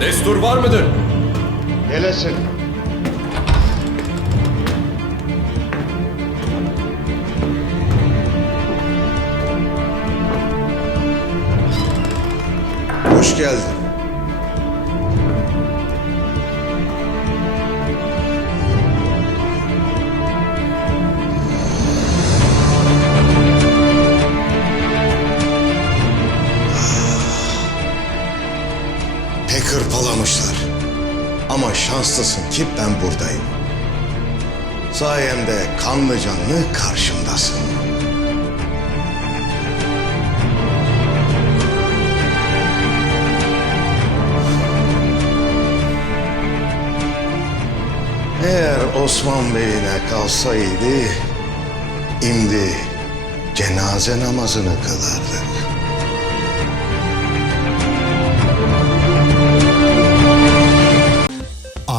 Destur var mıdır? Gelesin. Hoş geldin. Pek hırpalamışlar. Ama şanslısın ki ben buradayım. Sayemde kanlı canlı karşımdasın. Eğer Osman Bey'ine kalsaydı, şimdi cenaze namazını kılardık.